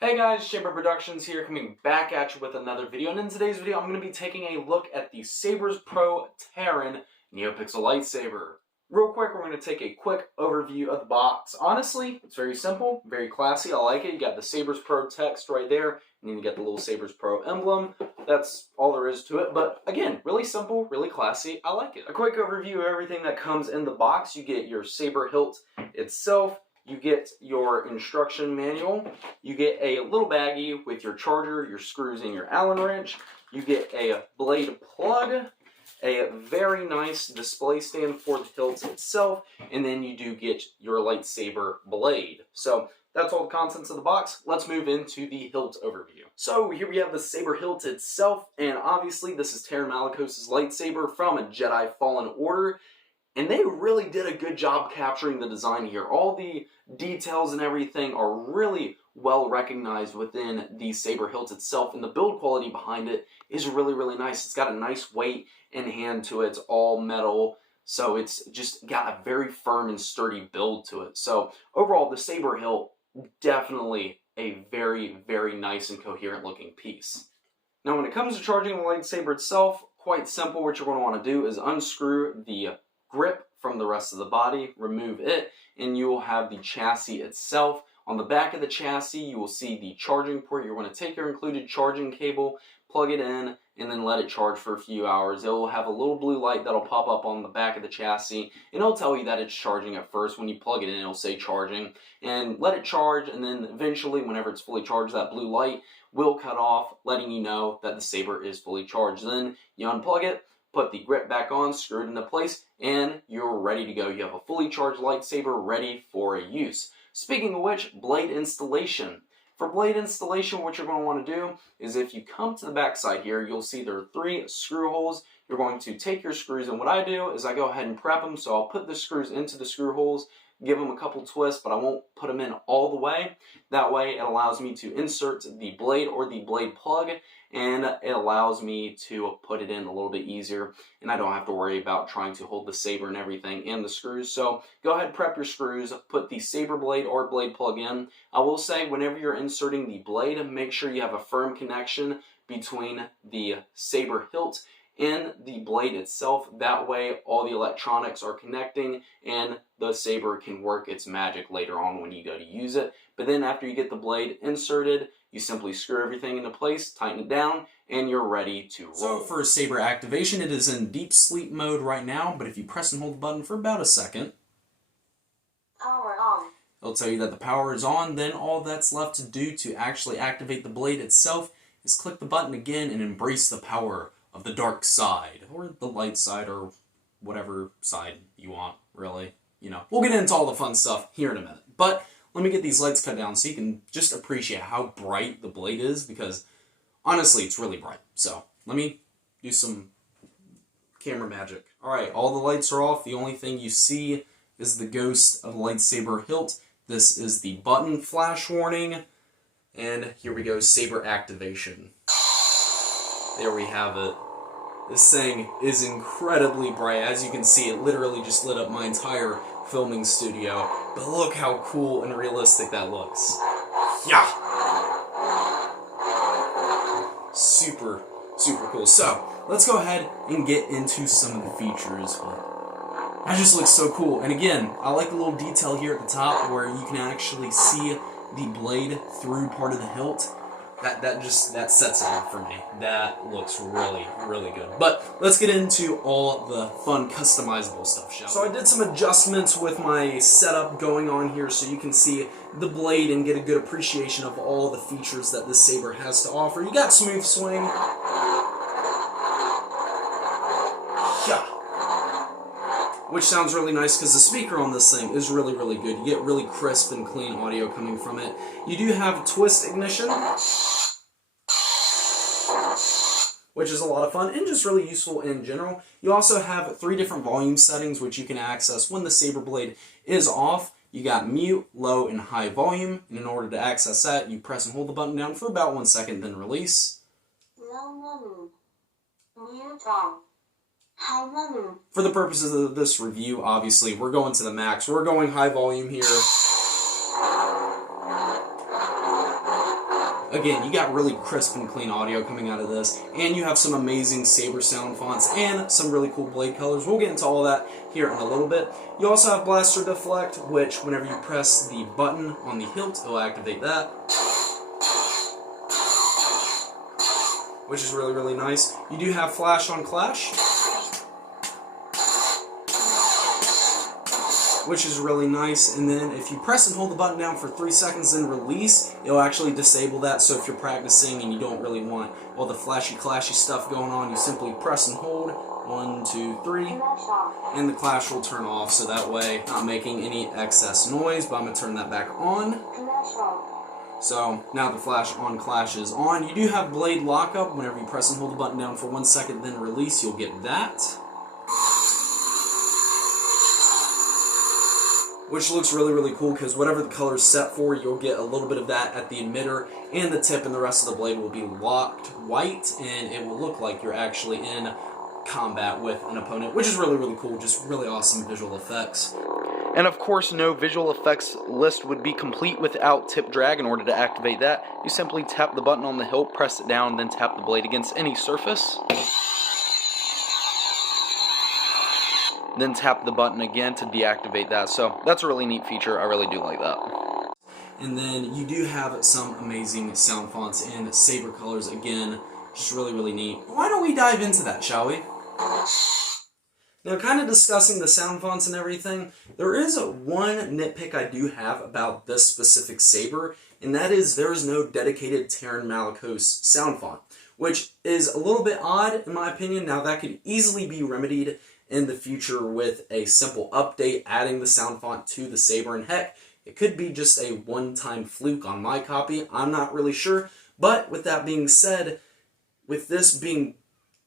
Hey guys, Saber Productions here, coming back at you with another video, and in today's video I'm going to be taking a look at the Saberspro TARON neopixel lightsaber. Real quick, we're going to take a quick overview of the box. Honestly, it's very simple, very classy, I like it. You got the Saberspro text right there, and then you got the little Saberspro emblem. That's all there is to it, but again, really simple, really classy, I like it. A quick overview of everything that comes in the box. You get your saber hilt itself, you get your instruction manual, you get a little baggie with your charger, your screws, and your Allen wrench. You get a blade plug, a very nice display stand for the hilt itself, and then you do get your lightsaber blade. So that's all the contents of the box. Let's move into the hilt overview. So here we have the saber hilt itself, and obviously this is Taron Malicos' lightsaber from a Jedi Fallen Order. And they really did a good job capturing the design here. All the details and everything are really well recognized within the saber hilt itself, and the build quality behind it is really, really nice. It's got a nice weight and hand to it. It's all metal, so it's just got a very firm and sturdy build to it. So overall, the saber hilt, definitely a very, very nice and coherent looking piece. Now when it comes to charging the lightsaber itself, quite simple. What you're going to want to do is unscrew the grip from the rest of the body, remove it, and you will have the chassis itself. On the back of the chassis, you will see the charging port. You're going to take your included charging cable, plug it in, and then let it charge for a few hours. It will have a little blue light that'll pop up on the back of the chassis, and it'll tell you that it's charging at first. When you plug it in, it'll say charging, and let it charge, and then eventually, whenever it's fully charged, that blue light will cut off, letting you know that the saber is fully charged. Then you unplug it, put the grip back on, screw it into place, and you're ready to go. You have a fully charged lightsaber ready for use. Speaking of which, blade installation. For blade installation, what you're going to want to do is, if you come to the back side here, you'll see there are 3 screw holes. You're going to take your screws, and what I do is I go ahead and prep them. So I'll put the screws into the screw holes, give them a couple twists, but I won't put them in all the way. That way it allows me to insert the blade or the blade plug, and it allows me to put it in a little bit easier, and I don't have to worry about trying to hold the saber and everything and the screws. So go ahead, prep your screws, put the saber blade or blade plug in. I will say, whenever you're inserting the blade, make sure you have a firm connection between the saber hilt and the blade itself. That way all the electronics are connecting and the saber can work its magic later on when you go to use it. But then after you get the blade inserted, you simply screw everything into place, tighten it down, and you're ready to roll. So for saber activation, it is in deep sleep mode right now, but if you press and hold the button for about a second, power on, it'll tell you that the power is on. Then all that's left to do to actually activate the blade itself is click the button again and embrace the power of the dark side, or the light side, or whatever side you want, really. You know, we'll get into all the fun stuff here in a minute. But let me get these lights cut down so you can just appreciate how bright the blade is, because honestly, it's really bright. So let me do some camera magic. Alright, all the lights are off. The only thing you see is the ghost of the lightsaber hilt. This is the button flash warning. And here we go, saber activation. There we have it. This thing is incredibly bright. As you can see, it literally just lit up my entire filming studio. But look how cool and realistic that looks. Yeah! Super, super cool. So, let's go ahead and get into some of the features. That just looks so cool. And again, I like the little detail here at the top where you can actually see the blade through part of the hilt. That sets it up for me. That looks really, really good. But let's get into all the fun customizable stuff, shall we? So I did some adjustments with my setup going on here so you can see the blade and get a good appreciation of all the features that this saber has to offer. You got smooth swing. Yeah. Which sounds really nice because the speaker on this thing is really, really good. You get really crisp and clean audio coming from it. You do have twist ignition, which is a lot of fun and just really useful in general. You also have 3 different volume settings which you can access when the saber blade is off. You got mute, low, and high volume. And in order to access that, you press and hold the button down for about 1 second, then release. low volume, mute on, high volume. For the purposes of this review, obviously, we're going to the max. We're going high volume here. again, you got really crisp and clean audio coming out of this, and you have some amazing Saber sound fonts and some really cool blade colors. We'll get into all that here in a little bit. You also have Blaster Deflect, which whenever you press the button on the hilt, it'll activate that, which is really, really nice. You do have Flash on Clash, which is really nice, and then if you press and hold the button down for 3 seconds and release, it'll actually disable that. So if you're practicing and you don't really want all the flashy clashy stuff going on, you simply press and hold 1, 2, 3, and the clash will turn off, so that way not making any excess noise. But I'm going to turn that back on. So now the flash on clash is on. You do have blade lockup. Whenever you press and hold the button down for 1 second then release, you'll get that, which looks really, really cool because whatever the color is set for, you'll get a little bit of that at the emitter, and the tip and the rest of the blade will be locked white, and it will look like you're actually in combat with an opponent, which is really, really cool. Just really awesome visual effects. And of course, no visual effects list would be complete without tip drag. In order to activate that, you simply tap the button on the hilt, press it down, then tap the blade against any surface. Then tap the button again to deactivate that. So that's a really neat feature. I really do like that. And then you do have some amazing sound fonts in Saber colors. Again, just really, really neat. Why don't we dive into that, shall we? Now, kind of discussing the sound fonts and everything, there is one nitpick I do have about this specific Saber, and that is there is no dedicated Terran Malicos sound font, which is a little bit odd in my opinion. Now, that could easily be remedied in the future with a simple update, adding the sound font to the Saber, and heck, it could be just a one-time fluke on my copy. I'm not really sure, but with that being said, with this being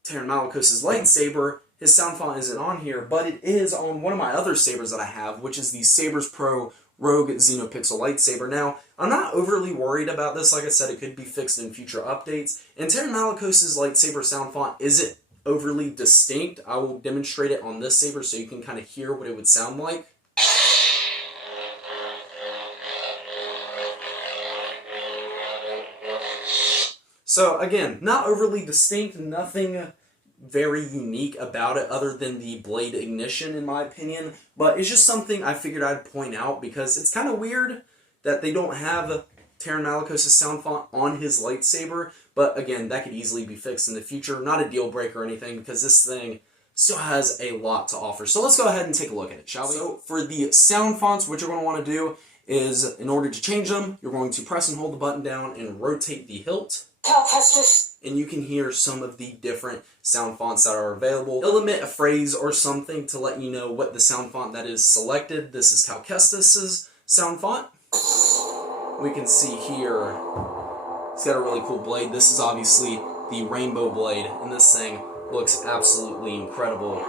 Terran Malicos' lightsaber, his sound font isn't on here, but it is on one of my other sabers that I have, which is the Saberspro Rogue Neopixel lightsaber. Now, I'm not overly worried about this. Like I said, it could be fixed in future updates. And Terran Malicos' lightsaber sound font isn't overly distinct. I will demonstrate it on this saber so you can kind of hear what it would sound like. So again, not overly distinct, nothing very unique about it other than the blade ignition in my opinion, but it's just something I figured I'd point out because it's kind of weird that they don't have Terran Malicos' sound font on his lightsaber, but again, that could easily be fixed in the future. Not a deal breaker or anything because this thing still has a lot to offer. So let's go ahead and take a look at it, shall we? So for the sound fonts, what you're going to want to do is, in order to change them, you're going to press and hold the button down and rotate the hilt. And you can hear some of the different sound fonts that are available. It'll emit a phrase or something to let you know what the sound font that is selected. This is Cal Kestis' sound font. We can see here, it's got a really cool blade. This is obviously the rainbow blade, and this thing looks absolutely incredible.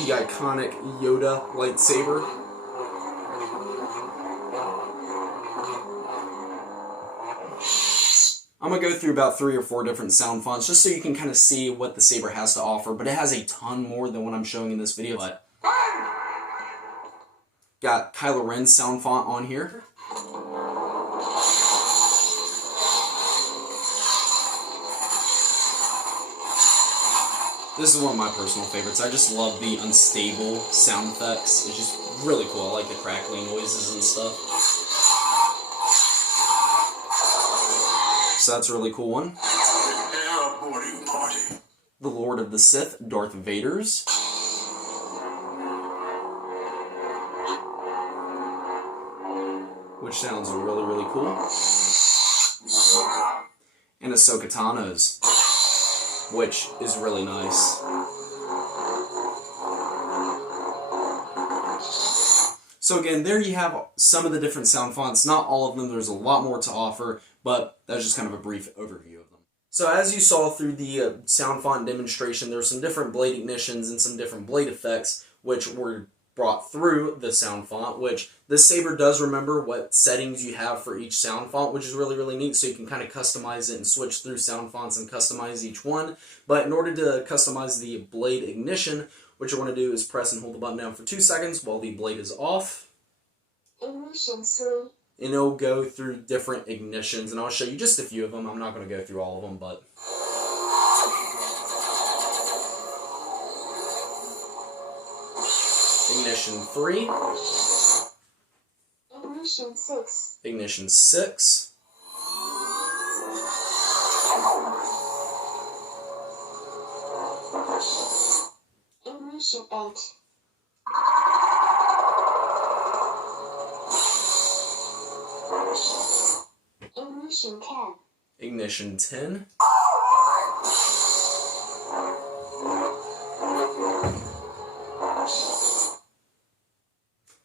The iconic Yoda lightsaber. I'm going to go through about 3 or 4 different sound fonts just so you can kind of see what the Saber has to offer, but it has a ton more than what I'm showing in this video. But got Kylo Ren's sound font on here. This is one of my personal favorites. I just love the unstable sound effects. It's just really cool. I like the crackling noises and stuff. So that's a really cool one. The Lord of the Sith, Darth Vader's. Which sounds really, really cool. And Ahsoka Tano's, which is really nice. So again, there you have some of the different sound fonts. Not all of them, there's a lot more to offer, but that's just kind of a brief overview of them. So as you saw through the sound font demonstration, there were some different blade ignitions and some different blade effects, which were brought through the sound font, which this saber does remember what settings you have for each sound font, which is really, really neat. So you can kind of customize it and switch through sound fonts and customize each one. But in order to customize the blade ignition, what you want to do is press and hold the button down for 2 seconds while the blade is off. Ignition 3. And it'll go through different ignitions, and I'll show you just a few of them. I'm not going to go through all of them, but... Ignition 3. Ignition 6. Ignition 6. Ignition 8. Ignition 10. Ignition 10.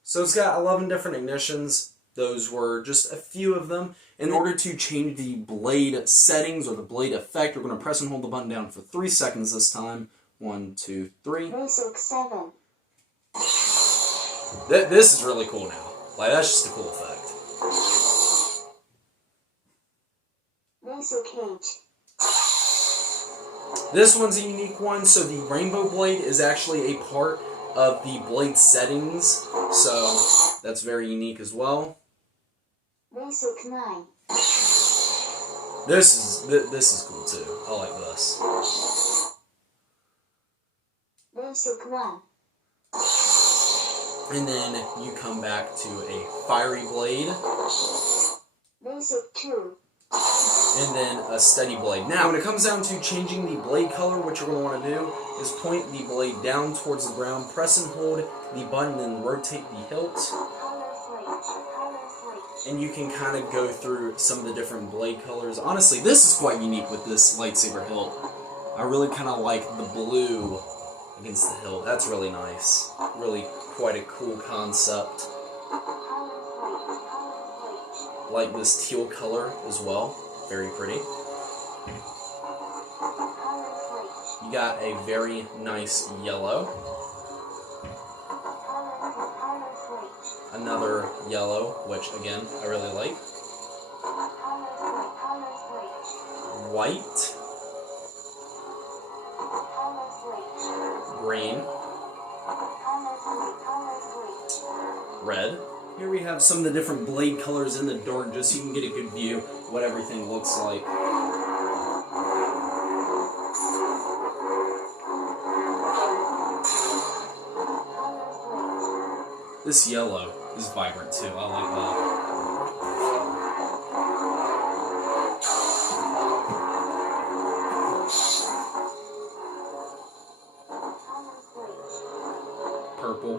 So it's got 11 different ignitions. Those were just a few of them. In order to change the blade settings or the blade effect, we're going to press and hold the button down for 3 seconds this time. 1, 2, 3. Basic 7. This is really cool now. Like, that's just a cool effect. Basic 8. This one's a unique one. So the rainbow blade is actually a part of the blade settings. So that's very unique as well. Basic 9. This is cool too. I like this. Basic 1. And then you come back to a fiery blade. Basic 2. And then a steady blade. Now, when it comes down to changing the blade color, what you're going to want to do is point the blade down towards the ground, press and hold the button, and rotate the hilt. And you can kind of go through some of the different blade colors. Honestly, this is quite unique with this lightsaber hilt. I really kind of like the blue against the hilt. That's really nice. Really quite a cool concept. Like this teal color as well. Very pretty. You got a very nice yellow. Another yellow, which again, I really like. White. Green. Red. Here we have some of the different blade colors in the dark, just so you can get a good view of what everything looks like. This yellow is vibrant too, I like that. Purple.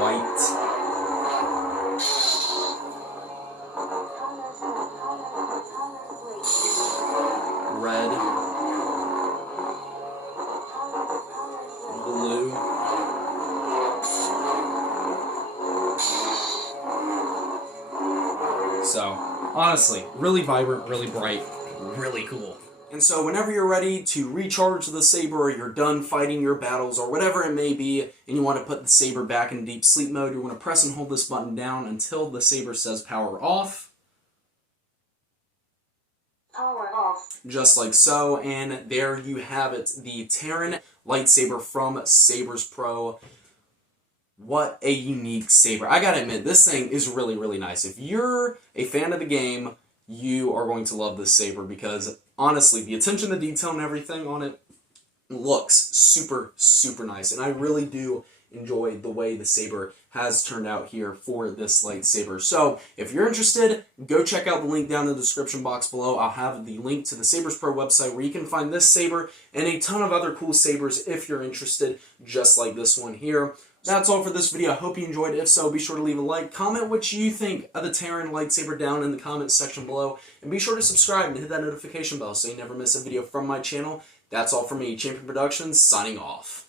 White. Red. Blue. So, honestly, really vibrant, really bright, really cool. And so whenever you're ready to recharge the saber, or you're done fighting your battles, or whatever it may be, and you want to put the saber back in deep sleep mode, you're going to press and hold this button down until the saber says power off. Power off. Just like so, and there you have it, the Taron lightsaber from Saberspro. What a unique saber. I gotta admit, this thing is really, really nice. If you're a fan of the game, you are going to love this saber because, honestly, the attention to detail and everything on it looks super, super nice. And I really do enjoy the way the saber has turned out here for this lightsaber. So, if you're interested, go check out the link down in the description box below. I'll have the link to the Saberspro website where you can find this saber and a ton of other cool sabers if you're interested, just like this one here. That's all for this video. I hope you enjoyed it. If so, be sure to leave a like. Comment what you think of the Taron lightsaber down in the comments section below. And be sure to subscribe and hit that notification bell so you never miss a video from my channel. That's all for me. Champion Productions, signing off.